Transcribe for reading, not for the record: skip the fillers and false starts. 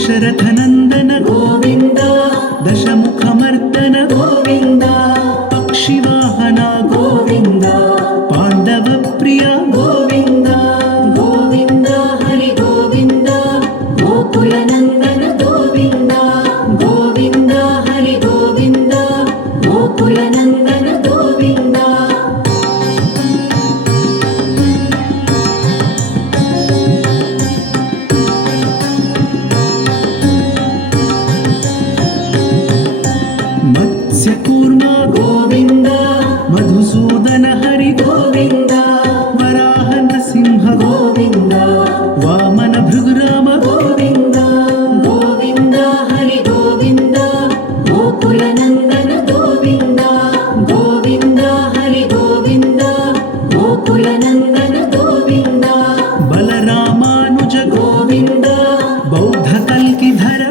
दशरथनन्दन गोविन्द दशमुखमर्दन गोविन्द पक्षिवाहना गोविन्द पाण्डवप्रिया गोविन्द गोविन्द हरि गोविन्द गोकुलनन्दन गोविन्द गोविन्द हरि गोविन्द गोकुलनन्दन गोविन्द मत्स्यकूर्मा गोविन्द मधुसूदन हरि गोविन्द वराह नृसिंह गोविन्द वामन भृगुराम गोविन्द गोविन्द हरि गोविन्द गोकुलनन्दन गोविन्द गोविन्द हरि गोविन्द गोकुलनन्दन गोविन्द बलरामानुज गोविन्द बौद्ध कल्किधर